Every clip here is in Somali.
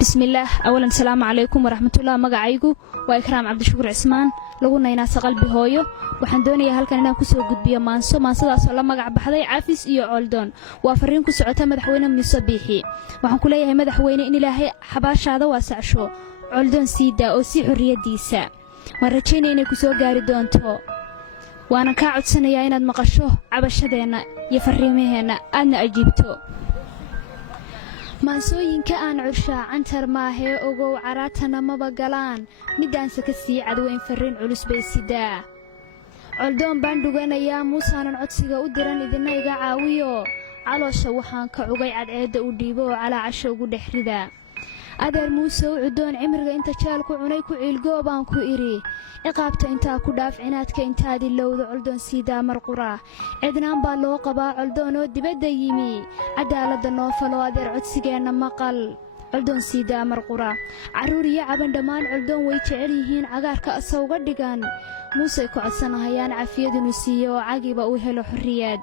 بسم الله أولا السلام عليكم ورحمة الله مقعيقو وإكرام عبد الشكر عثمان لغونا يناس قلبي هويو waxaan doonayaa halkan inaan ku soo gudbiyo maansadaas oo la magac baxday Cafis iyo Coldon waa fariin ku socota madaxweyne Muuse Biixi waxaan ku leeyahay madaxweyne in Ilaahay xabaashaada waasacsho Coldon siida oo si xurriyadiisa waan rajaynaa inay ku soo gaari doonto waana ka codsanayaa inaad maqasho cabashadeena iyo fariimaheena aadna ajiibto maansooyinka aan curshaacan tarmaahee ogow caraatana maba galaan midaanse ka sii cadweyn fariin culus bay sidaa Coldon baan dhuganayaa Muusaanan codsiga u diran idina iga caawiyo caloosha waxaan ka cugay cadceeda u dhiibo calaacasho ugu dhexrida adeer Muuse u cudoon cimriga inta jeel ku cunay ku ciilgoo baan ku iri ciqaabta intaa ku dhaaf cinaadka intaad ilowdo Coldon siidaa marqura cidnaan baa loo qabaa Coldon oo dibadda yimi cadaaladda noo falo adeer codsigeena maqal Coldon siidaa marqura caruur iyo caban dhamaan Coldon way jecel yihiin cagaarka asawga dhigan Muuse ku codsanayaan cafiyadunu siiyo cagiba u helo xurriyad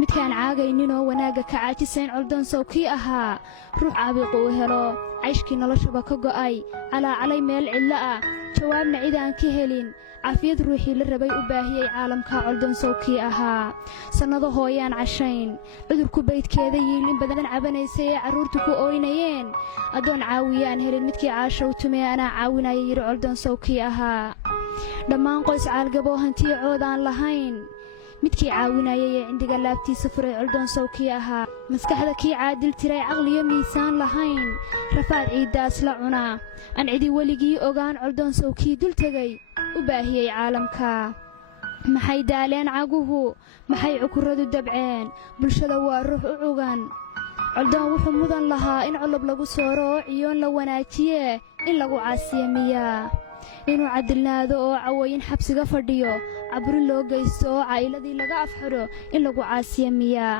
midkaan caagaynin oo wanaaga ka caajisayn Coldon sawkii ahaa ruux caabiq u helo cayshkii noloshaba ka go'ay calay meel cidla ah jawaabna cid aan ka helin cafiyad ruuxii la rabay u baahiyay caalamka Coldon sawkii ahaa sanado hooyaan cashayn cudurku baydkeeda yiilin badan cabanaysay ee caruurtu ku ooynayeen adoon caawiyaan helin midkii caashow tumee anaa caawinaya yiri Coldon sawkii ahaa dhammaan qoys caalgabo hantiyo coodaan lahayn midkii caawinayay ee cindiga laabtiisa furay Coldon sawkii ahaa maskaxda kii caadil tiray caqliyo miisaan lahayn rafaad ciidaas la cunaa aan cidi weligii ogaan Coldon sawkii dul tegay u baahiyay caalamka maxay daaleen caguhu maxay cukuradu dabceen bulshada waa ruux u cugan Coldon wuxuu mudan lahaa in colob lagu sooro oo ciyoon la wanaajiye in lagu caasiyo miyaa inuu cadilnaado oo cawayn xabsiga fadhiyo cabri loo geysto oo cailadii laga afxiro in lagu caasiyo miyaa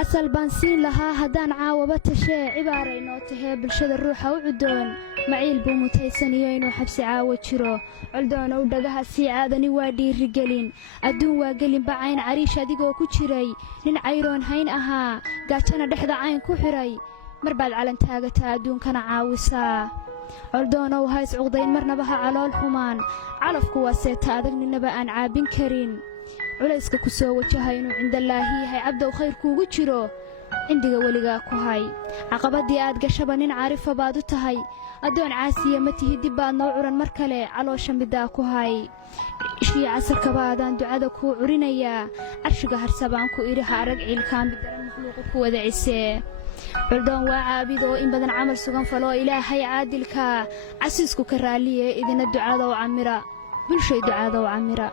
asal baan siin lahaa haddaan caawaba tashee cibaaray noo tahee bulshada ruuxa u cudoon maciil buu mutaysaniyo inuu xabsi caawa jiro Coldon ow dhagaha sii caadani waa dhiirigelin adduun waa gelin bacayn cariish adigoo ku jiray nin cayroon hayn ahaa gaajana dhexda cayn ku xiray mar baad calan taagataa adduunkana caawisaa Coldon ow hays cuqdayn marnaba ha calool xumaan calafku waa seeta adag ninaba aan caabin karin culayska ku soo wajahay inuu cindallaahi yahay cabdow khayr kuugu jiro cindiga weligaa ku hay caqabadii aad gashaba nin caarifa baad u tahay addoon caasiya ma tihi dib baad noo curan mar kale caloosha middaa ku hay ishii casarkabaadaan ducada kuu curinayaa carshiga harsabaan ku idhi ha arag ciilkaan bidaran makhluuqa ku wada cisee Coldon waa caabid oo in badan camal sugan falo Ilaahay caadilka casiisku ka raaliye idina ducada oo camira bulshay ducada oo camira